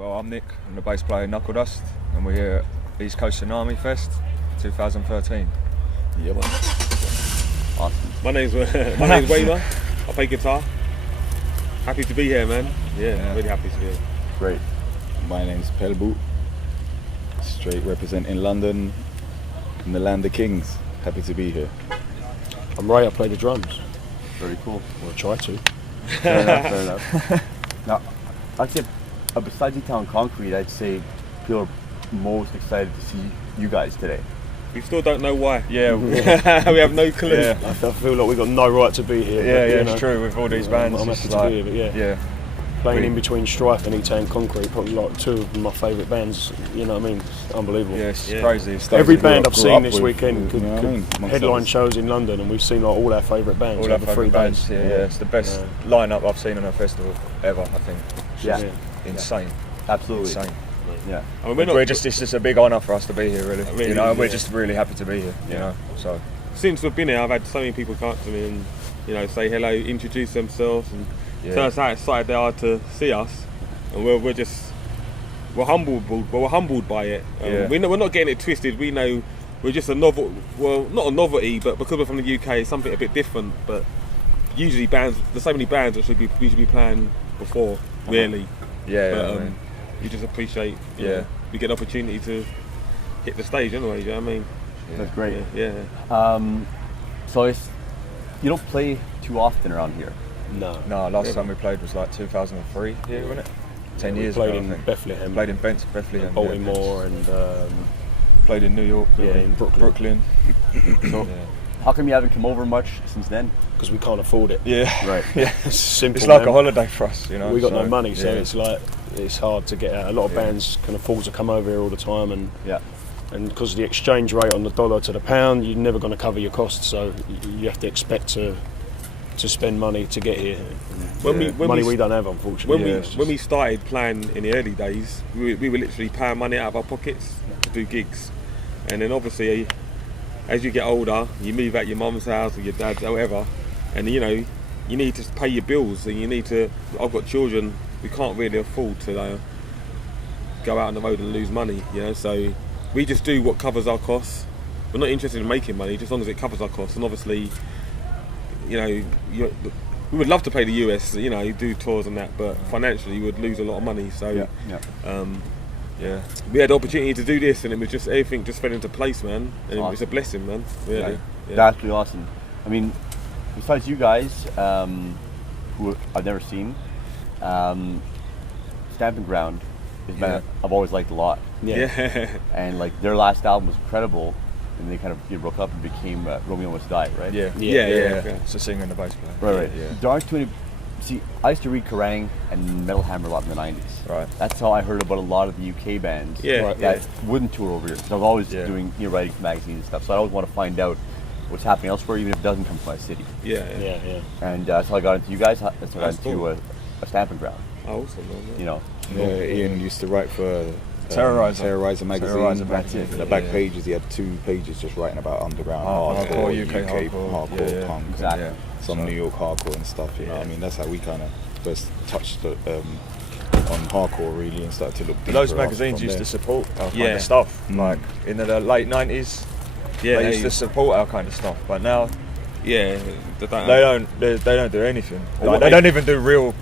Well, I'm Nick. I'm the bass player in Knuckledust, and we're here at East Coast Tsunami Fest 2013. Yeah, man. Awesome. My name's Waver. I play guitar. Happy to be here, man. Yeah, really happy to be here. Great. My name's Pelboot. Straight representing London in the land of kings. Happy to be here. I'm Ray, I play the drums. Very cool. Or try to. Fair enough, fair enough. Now, I'd say, besides E-Town Concrete, I'd say people are most excited to see you guys today. We still don't know why. Yeah, we have no clue. Yeah. I feel like we've got no right to be here. yeah, but, it's true with all these bands. I'm it's happy to be here, but yeah. playing in between Strife and E-Town Concrete, probably like two of my favourite bands, you know what I mean? It's unbelievable. Yeah, it's crazy. It's Every crazy. band I've grew seen up this with, weekend you know what I mean? could Amongst headline others. shows in London, and we've seen like all our favourite bands All our over 3 favourite days. bands. Yeah, it's the best lineup I've seen on a festival ever. I think. It's Yeah. just insane. Absolutely. Insane. Yeah. I mean, It's just a big honour for us to be here, really. Really You know, is, we're yeah. just really happy to be here. You know, so. Since we've been here, I've had so many people come up to me and say hello, introduce themselves, and tell us how excited they are to see us. And we're humbled by it. We're not getting it twisted. We know we're just a novel. Well, not a novelty, but because we're from the UK, it's something a bit different. But usually there's so many bands that we should be playing before, really. Yeah, But, I mean, we just appreciate. You know, we get an opportunity to hit the stage anyway. You know what I mean? That's great. Yeah. So you don't play too often around here. No. no, last time we played was like 2003 here, wasn't it? 10 We years played ago, in I think. Bethlehem, Played in Bethlehem, Baltimore, and played in New York, in Brooklyn. So how come you haven't come over much since then? because we can't afford it. Yeah, Right. yeah. It's simple. It's like man. a holiday for us, you know. We got so, no money, so yeah. it's hard to get out. A lot of bands can afford to come over here all the time, and Yeah. because of the exchange rate on the dollar to the pound, you're never going to cover your costs. So you have to expect to spend money to get here. Money we don't have, unfortunately. When we started playing in the early days, we were literally paying money out of our pockets to do gigs, and then obviously as you get older, you move out your mum's house or your dad's or whatever, and you need to pay your bills, and I've got children. We can't really afford to go out on the road and lose money, so we just do what covers our costs. We're not interested in making money, just as long as it covers our costs. And obviously, we would love to play the US, do tours and that, but financially we would lose a lot of money. So we had the opportunity to do this, and it was just everything just fell into place, man. And it was a blessing, man. Really. Yeah. That's pretty awesome. I mean, besides you guys, who I've never seen, Stamping Ground is a band I've always liked a lot. Yeah. And like their last album was incredible, and they kind of broke up and became Romeo Must Die, right? Yeah. It's a singer and a bass player. Right. Yeah. There aren't too many. See, I used to read Kerrang and Metal Hammer a lot in the 90s. Right. That's how I heard about a lot of the UK bands that wouldn't tour over here. So I was always doing writing for magazines and stuff. So I always want to find out what's happening elsewhere, even if it doesn't come from my city. Yeah. And that's how I got into you guys. That's how I got into cool. a Stamping Ground. Oh, awesome, man. Yeah, Ian used to write for Terrorizer magazine. Terrorizer magazine. The back pages, he had 2 pages just writing about underground hardcore, UK hardcore, yeah. punk, Exactly. and some New York hardcore and stuff. You know what I mean? That's how we kind of first touched on hardcore really and started to look deeper. Those magazines used to support our kind of stuff. Like in the late 90s, they used to support our kind of stuff. But now, they don't do anything. Or Like, they don't even do real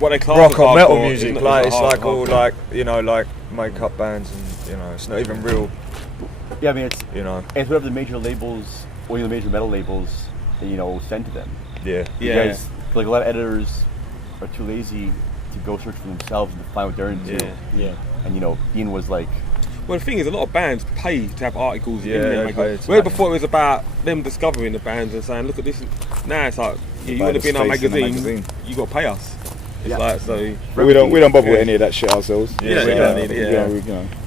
what they class rock as or metal hardcore music. is Like it's not like all hardcore. like makeup bands, and it's not even real. Yeah, I mean, it's It's whatever the major labels, or the major metal labels, send to them. Yeah. You guys, like a lot of editors are too lazy to go search for themselves and to find what they're into. Yeah. And Ian was like, Well, the thing is, a lot of bands pay to have articles in Yeah, their they pay magazine. to Where have before it was about them discovering the bands and saying, look at this. Now it's like, you buy want to the be in our space in the magazine, magazine. you got to pay us. It's like, so we don't bother with any of that shit ourselves. we don't need it,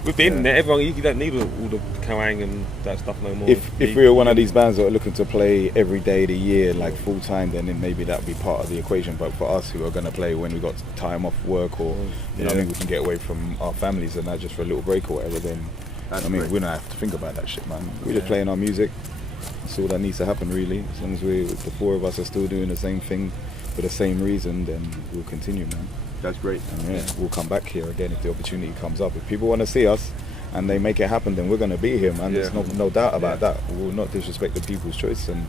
with the Yeah. internet, everyone, you don't need all the Kerrang and that stuff no more. If we were one of these bands that are looking to play every day of the year, like full time, then maybe that would be part of the equation. But for us who are going to play when we got time off work, or I mean, we can get away from our families and that just for a little break or whatever, then we don't have to think about that shit, man. We're just playing our music, That's all that needs to happen, really. As long as the four of us are still doing the same thing for the same reason, then we'll continue, man. That's great. And we'll come back here again if the opportunity comes up. If people want to see us and they make it happen, then we're going to be here, man. There's no doubt about that. We'll not disrespect the people's choice. And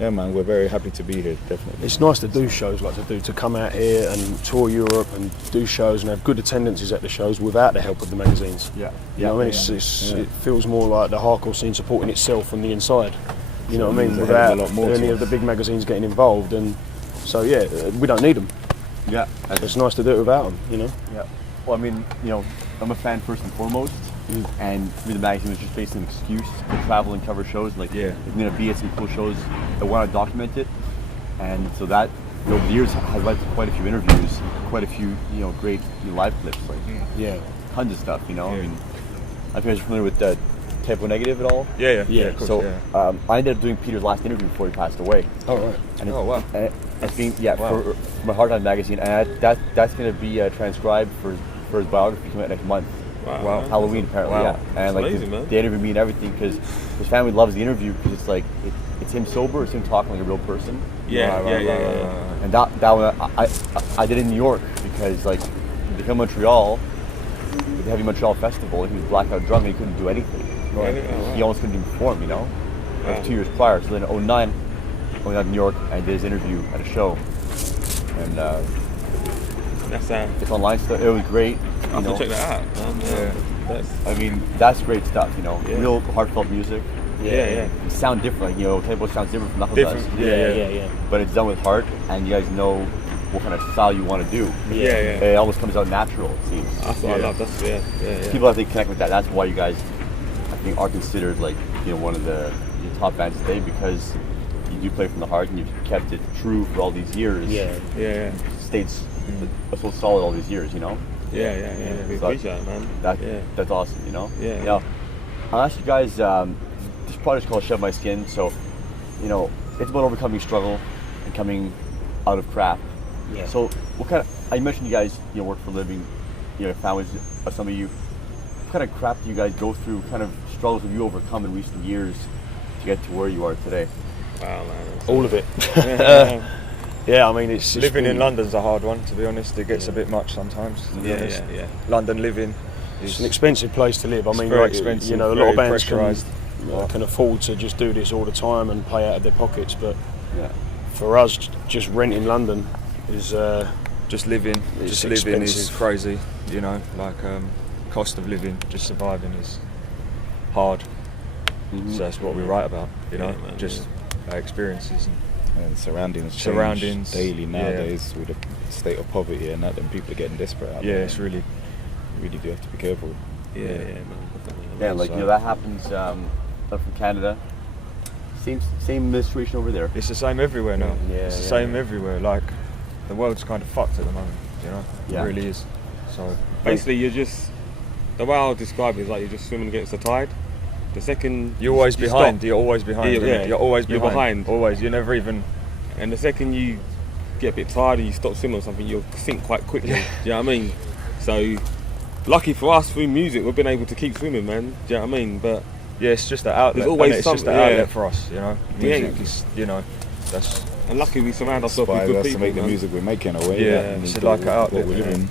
yeah, man, we're very happy to be here, definitely. It's nice to do shows to come out here and tour Europe and do shows and have good attendances at the shows without the help of the magazines. Yeah. You know what I mean? It feels more like the hardcore scene supporting itself from the inside. You know what I mean? Without any of the big magazines getting involved. And so, we don't need them. Yeah. It's nice to do it without them, you know? Yeah. Well, I mean, I'm a fan first and foremost. And for me, the magazine was just basically an excuse to travel and cover shows. Like, if I'm going to be at some cool shows, I want to document it. And so that, over the years, has led to quite a few interviews, quite a few, great live clips. Like, tons of stuff, I mean, I think I was familiar with Typo Negative at all. Yeah, of course, so I ended up doing Peter's last interview before he passed away. Oh, right. And wow. It's been, for my Hard Time magazine. And that's going to be transcribed for his biography coming out next month. Wow. Halloween, apparently, And like amazing, they interviewed me and everything because his family loves the interview because it's like it's him sober, it's him talking like a real person. Yeah. And that one I did in New York because like to come to Montreal, with the Heavy Montreal Festival, he was blackout drunk and he couldn't do anything. Right. He almost couldn't even perform, That was 2 years prior. So then in 2009, I went out to New York and I did his interview at a show, and that's it's online stuff. It was great. I have to check that out. That's great stuff. Real heartfelt music. Yeah. It sounds different. Typo sounds different from Knuckledust. Yeah. But it's done with heart, and you guys know what kind of style you want to do. Yeah. It almost comes out natural. It seems. That's what I love. That's People, I think, connect with that. That's why you guys, I think, are considered like one of the top bands today because you do play from the heart and you've kept it true for all these years. Yeah. Stayed so solid all these years. Yeah. We So appreciate it, man. That's awesome. Yeah. I'll ask you guys. This project's called Shove My Skin. So, it's about overcoming struggle and coming out of crap. Yeah. So, what kind of? I mentioned you guys, work for a living. Families. Some of you. What kind of crap do you guys go through? What kind of struggles have you overcome in recent years to get to where you are today? Wow, man. All of it. Yeah, I mean, it's living in London's a hard one, to be honest. It gets a bit much sometimes. To be honest. London living. It's an expensive place to live. I mean, very expensive. A lot of bands can afford to just do this all the time and pay out of their pockets. But for us, just renting London is just living. Just living is crazy. Cost of living, just surviving is hard. So that's what we write about. Just our experiences. And surroundings change daily nowadays with the state of poverty and that, and people are getting desperate out there. It's really do have to be careful. Yeah, man. That happens from Canada. Same administration over there. It's the same everywhere now. It's the same everywhere. Like the world's kind of fucked at the moment. It really is. So basically, you're just the way I'll describe it is like you're just swimming against the tide. The second you're always behind. You're always behind. You're always behind. You're behind. Always. You're never even. And the second you get a bit tired and you stop swimming or something, you'll sink quite quickly. Do you know what I mean? So, lucky for us through music, we've been able to keep swimming, man. Do you know what I mean? But it's just an outlet. There's always it's just an outlet for us. Music is. That's. And luckily we surround ourselves with good people. To make the music we're making away. It's like an outlet. We're living.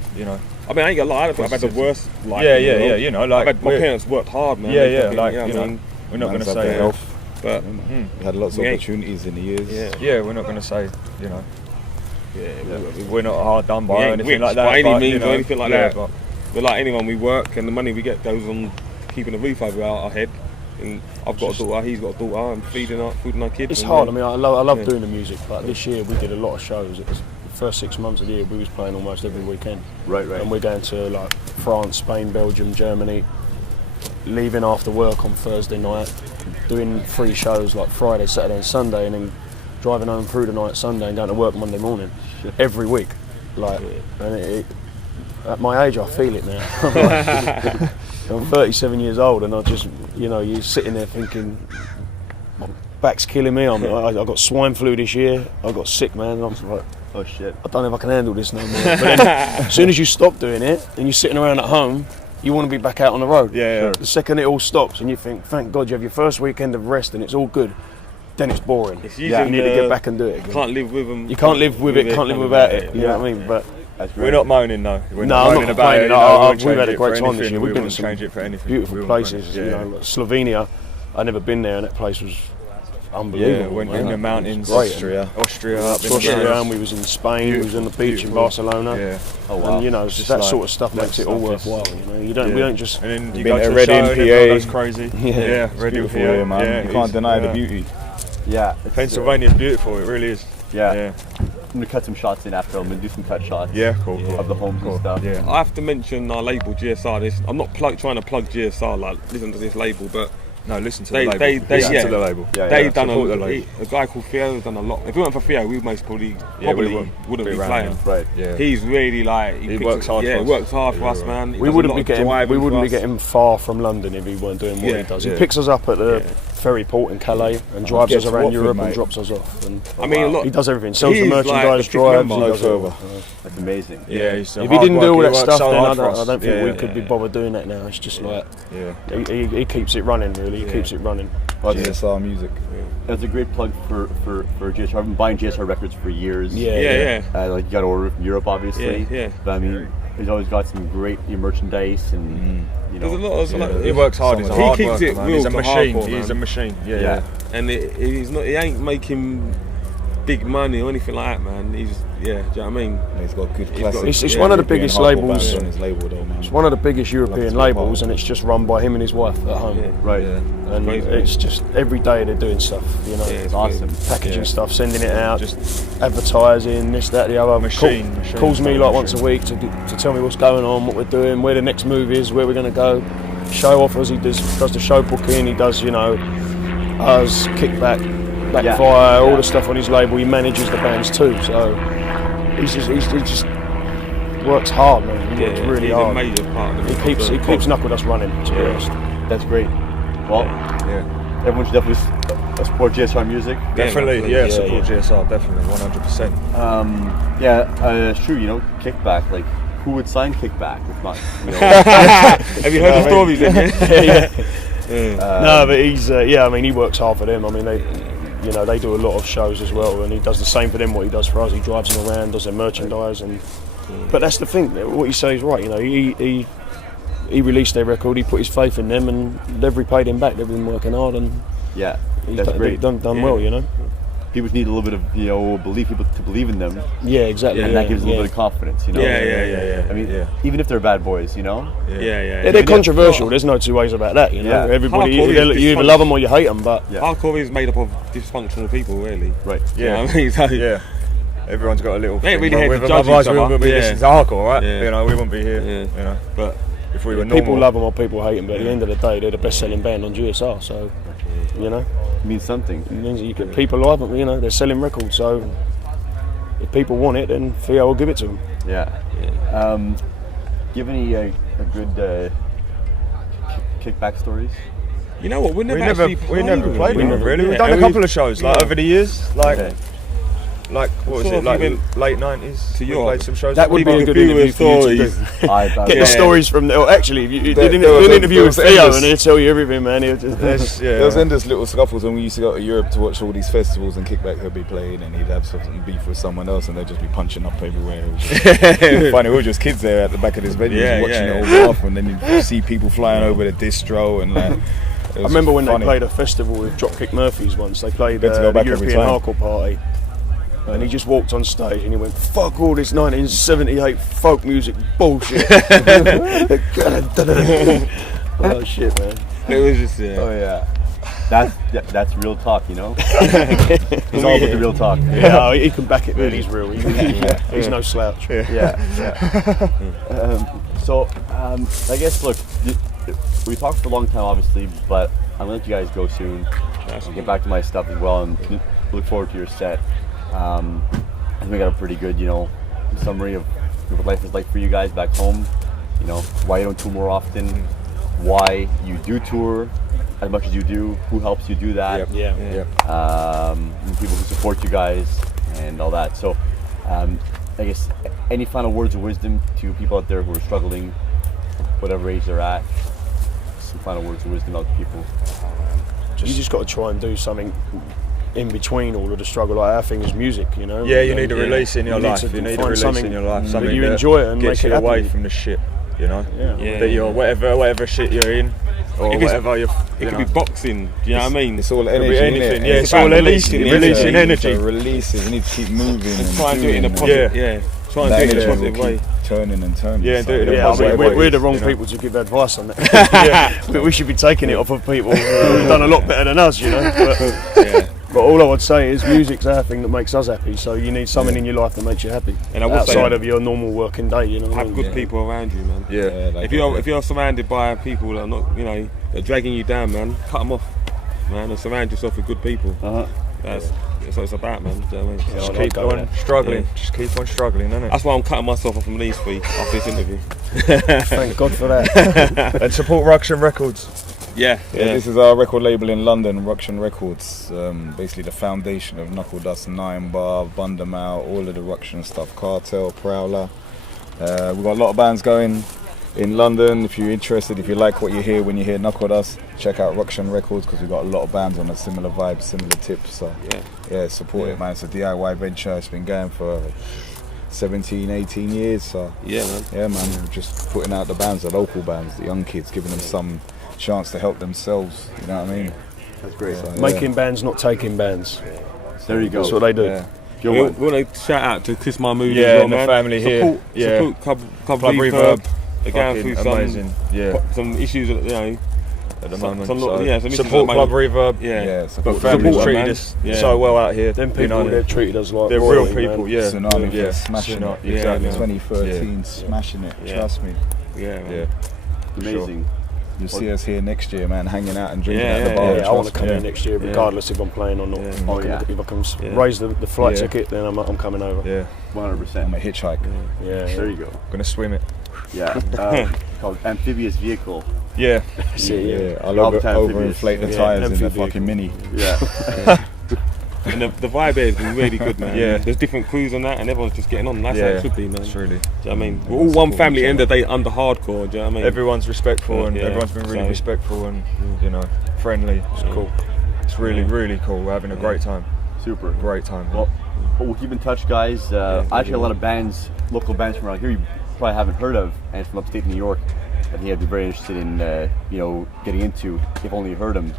I mean, I ain't gonna lie. I don't think I've had the worst life. My parents worked hard, man. We're not going to say health, but we had lots of opportunities in the years. We're not going to say, we're not hard done by or anything like that. By any means or anything like that. But we're like anyone. We work, and the money we get goes on keeping a roof over our head. And I've got a daughter. He's got a daughter. I'm feeding our kids. It's hard. I mean, I love doing the music, but this year we did a lot of shows. It was the first 6 months of the year we was playing almost every weekend. Right. And we're going to like France, Spain, Belgium, Germany. Leaving after work on Thursday night, doing 3 shows like Friday, Saturday and Sunday, and then driving home through the night Sunday and going to work Monday morning every week. And at my age I feel it now. I'm 37 years old and I just, you're sitting there thinking, my back's killing me. I got swine flu this year, I got sick, man, and I'm just like, oh shit, I don't know if I can handle this no more. But then as soon as you stop doing it and you're sitting around at home, you want to be back out on the road. The second it all stops and you think, thank God you have your first weekend of rest and it's all good. then it's boring. It's You using need to get back and do it again. Can't live with them. You can't live with it, can't live without it. You know what I mean? But we're not moaning though. We're no, I'm not about it. complaining. We've had a great time this year. We We've been to change it for some anything. beautiful places. You know, like Slovenia. I'd never been there, and that place was Yeah, unbelievable. went in the mountains, Great. Austria, Austria, and we was in Spain. We was on the beach in Barcelona. Yeah. Oh wow. And you know, Just that like sort of stuff makes it all worthwhile. You know, you don't. We don't just. And then you Been go to to Reading, Reading, PA. PA. Goes crazy. Yeah. Reading, Beautiful PA. here, man. Yeah, You it can't is. deny the Yeah. beauty. Yeah. Pennsylvania's beautiful. It really is. Yeah. I'm gonna cut some shots in after. I'm gonna do some cut shots. Yeah, cool. Of the homes and stuff. Yeah. I have to mention our label GSR. I'm not trying to plug GSR, like listen to this label, but No, listen to They- the label. they- Listen yeah. to the label. Yeah, they've done Support the label. a guy called Theo has done a lot. If it weren't for Theo, we most probably we wouldn't be around playing. now. Right. Yeah. He's really like He picks works hard Yeah, for us. he works hard for Yeah, us, right. man. He We does a wouldn't lot be of getting. driving We wouldn't for be us. getting far from London if he weren't doing what Yeah, he does. yeah. He picks us up at the ferry port in Calais and drives Get us to around Watford, Europe mate. and drops us off. And I mean, a lot. he does everything. Sells the He's like merchandise, the drives. pick He number. does it all. That's amazing. Yeah, he's If he didn't do all that stuff, then I I don't think we could be bothered doing that now. It's just like Yeah. he keeps it running. Really, he keeps it running. GSR music. That's a great plug for GSR. I've been buying GSR records for years. Yeah. Like you got to order from Europe, obviously. Yeah. But I mean, he's always got some great merchandise, and you know. There's a lot of He works hard. He's a He hard keeps worker, it man. real He's a to machine. hardcore, He's a man. machine. Yeah. Yeah. and he ain't making big money or anything like that, man. He's do you know what I mean? He's got good got- classics. It's one of the biggest European hardcore labels. bands on his label, though, man. It's one of the biggest European to be labels, part and it's just run by him and his wife at home. Yeah. Right. And Crazy. it's just every day they're doing stuff. You know, Yeah, It's awesome. packaging stuff, sending it out, Just advertising, this, that, the other. Machine, Calls me machine. like once a week to tell me what's going on, what we're doing, where the next move is, where we're going to go. Show offers, he does the show booking, he does, us, Kickback, Backfire, all the stuff on his label. He manages the bands too, so he just works hard, man. He works really he's hard. a major part of He keeps Knuckledust running, to be honest. That's great. Well, everyone should definitely support GSR music. definitely, yeah, support GSR, definitely, 100%. It's true. Kickback. Like, who would sign Kickback if not? Have you heard the stories? No, but he's I mean, he works hard for them. I mean, they do a lot of shows as well, and he does the same for them what he does for us. He drives them around, does their merchandise, but that's the thing. What you say is right. He released their record. He put his faith in them, and they've repaid him back. They've been working hard, and Yeah, he's that's great. done well. People just need a little bit of belief, people to believe in them, Yeah, exactly. and that gives a little bit of confidence. Yeah. I mean, even if they're bad boys, Yeah, Yeah. they're controversial. There's no two ways about that. Yeah. Everybody, Hardcore is you either love them or you hate them. But Hardcore is made up of dysfunctional people, really. Right. You know what I mean? So, Yeah. Everyone's got a little They ain't thing really here with to them, judge otherwise each we other. wouldn't be Yeah. listening to hardcore, right? Yeah. We wouldn't be here. Yeah. But If we were normal. people love them or people hate them. But at the end of the day, they're the best-selling band on GSR. So, It means something. it means that people love them. They're selling records. So, if people want it, then Theo will give it to them. Yeah. Give any a good Kickback stories? you know what? We never we never played We them, never- really. We've yeah. done a And couple we- of shows yeah. over the years, what was Sort it, of like even late 90s? to We Europe. played some shows. That would be a good interview for you to do. I Get the stories from. Actually, if you There- did there was an a- interview there with was Theo, endless- and he'll tell you everything, man. There was endless little scuffles when we used to go to Europe to watch all these festivals, and Kickback would be playing, and he'd have some beef with someone else, and they'd just be punching up everywhere. It was just funny. We were just kids there at the back of this venue, Yeah, watching yeah. it all off, and then you see people flying over the distro, and like. I remember when they played a festival with Dropkick Murphys once. They played Good to go the back every European time. Hardcore Party, and he just walked on stage and he went, "Fuck all this 1978 folk music bullshit." Oh shit, man! It was just Oh yeah. That's real talk, He's all about the real talk. Yeah, he can back it, man. He's real. He's no slouch. Yeah. I guess look, we talked for a long time, obviously, but I'm gonna let you guys go soon. I'll get back to my stuff as well, and look forward to your set. I think we got a pretty good, summary of what life is like for you guys back home. Why you don't tour more often, why you do tour as much as you do, who helps you do that. Yeah. And people who support you guys and all that. So, I guess any final words of wisdom to people out there who are struggling, whatever age they're at. Some final words of wisdom out to people. You just got to try and do something in between all of the struggle. Like our thing is music, you know. Yeah, you need a release in your life. You need a find release something in your life. that Something you that enjoy it and gets make you it away happen. from the shit. You know. Yeah. That you're whatever shit you're in, or whatever you're. It could be boxing. Do you know what I mean? It's all Could energy. be innit? anything. Yeah, And it's all about releasing energy. Releases. You need to keep moving and Try and do it in a doing positive. Yeah. Yeah. Try and do it in a and positive way. turning and turning. Yeah, do it in a Yeah, I positive mean, way. we're the wrong people to give advice on that. we should be taking it off of people who've done a lot better than us, you know. But all I would say is music's our thing that makes us happy. So you need something in your life that makes you happy, And I would say outside of your normal working day. You know, what I have mean? good people around you, man. Yeah. like If you're surrounded by people that are not, you know, that are dragging you down, man, cut them off, man, and surround yourself with good people. That's what it's about, man. Do you know what I mean? Just keep on struggling. Just keep on struggling, innit? That's why I'm cutting myself off from these three after this interview. Thank God for that. And support Ruction Records. Yeah. This is our record label in London, Ruction Records. Basically the foundation of Knuckledust, 9 Bar, Bundermouth, all of the Ruction stuff, Cartel, Prowler. We've got a lot of bands going in London. If you're interested, if you like what you hear when you hear Knuckledust, check out Ruction Records because we've got a lot of bands on a similar vibe, similar tips. So yeah, support it, man. It's a DIY venture. It's been going for 17, 18 years. So Yeah, man. yeah, man, we're just putting out the bands, the local bands, the young kids, giving them some chance to help themselves. You know what I mean? That's great. So, Making bands, not taking bands. There you go. That's what they do. Yeah. We want to shout out to Chris Mahmood Yeah, as well, and the man. family here. Yeah. Support Club Club Reverb. Reverb. They're going Fucking through amazing. some issues, you know, At the Some- moment. some So lot- yeah, some issues support at the Club moment. Reverb. Yeah. Yeah, But support family's them, treated man. us Yeah. so well out here. Them you people, know, they're treated us like they're royalty, real people. man. Yeah. Tsunami Yeah. for smashing Tsunami, it. exactly. 2013, smashing it. Yeah. Trust me. Yeah, man. Yeah. Amazing. You'll see us here next year, man, hanging out and drinking Yeah, at the yeah, bar. Yeah, I want to trust come me. here next year, regardless if I'm playing or not. Yeah. Oh, yeah. If I can Yeah. raise the flight Yeah. ticket, then I'm coming over. Yeah. 100%. I'm a hitchhiker. Yeah, There you go. Gonna swim it. Yeah. Called amphibious vehicle. Yeah. Yeah, I'll All the time overinflate the Yeah, tyres in the amphibious. fucking Mini. Yeah. And the vibe here has been really good, man. Yeah. There's different crews on that, and everyone's just getting on. That's how Yeah. it should be, man. It's really. Do you know what I mean? We're all one family, end of the day, under hardcore. Do you know what I mean? Everyone's respectful and Yeah. everyone's been really So- respectful and you know friendly. It's cool. It's really really cool. We're having a great time. Super. Great time. Well, we'll keep in touch, guys. Actually, a lot of bands, local bands from around here, you probably haven't heard of, and from upstate New York. I think I'd be very interested in, getting into if only you heard them.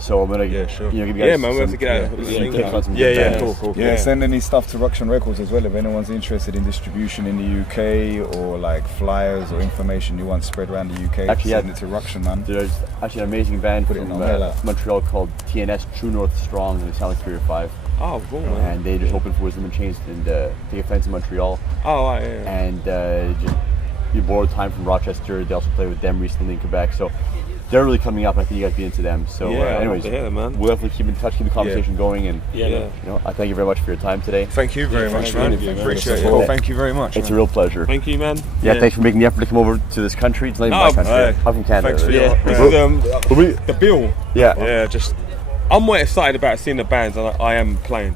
So I'm gonna, Yeah, sure. give you guys Yeah, man, we have some, to get out. some tips on some Yeah, good yeah, bands. cool. Yeah, send any stuff to Ruction Records as well if anyone's interested in distribution in the UK or like flyers or information you want spread around the UK. Actually, send yeah. it to Ruction, man. There's actually an amazing band Put it from in our mail out. Montreal called TNS, True North Strong, and they sound like 3 or 5. Oh, cool, man. And they just opened for Wisdom and Chains and take offense in Montreal. Oh, right, yeah. And just you borrowed time from Rochester. They also played with them recently in Quebec. So they're really coming up. I think you guys be into them. So Yeah, I'd love anyways, to hear them, man. we'll definitely keep in touch, keep the conversation going. And Yeah. I thank you very much for your time today. Thank you very much, for man. the interview, man. Appreciate Cool. it. Thank you very much. It's a man. real pleasure. Thank you, man. Yeah, thanks for making the effort to come over to this country. It's not even Oh, my country. hey. I'm from Canada. Thanks for right? your- This is the bill. Yeah. Yeah, just I'm more excited about seeing the bands than I am playing.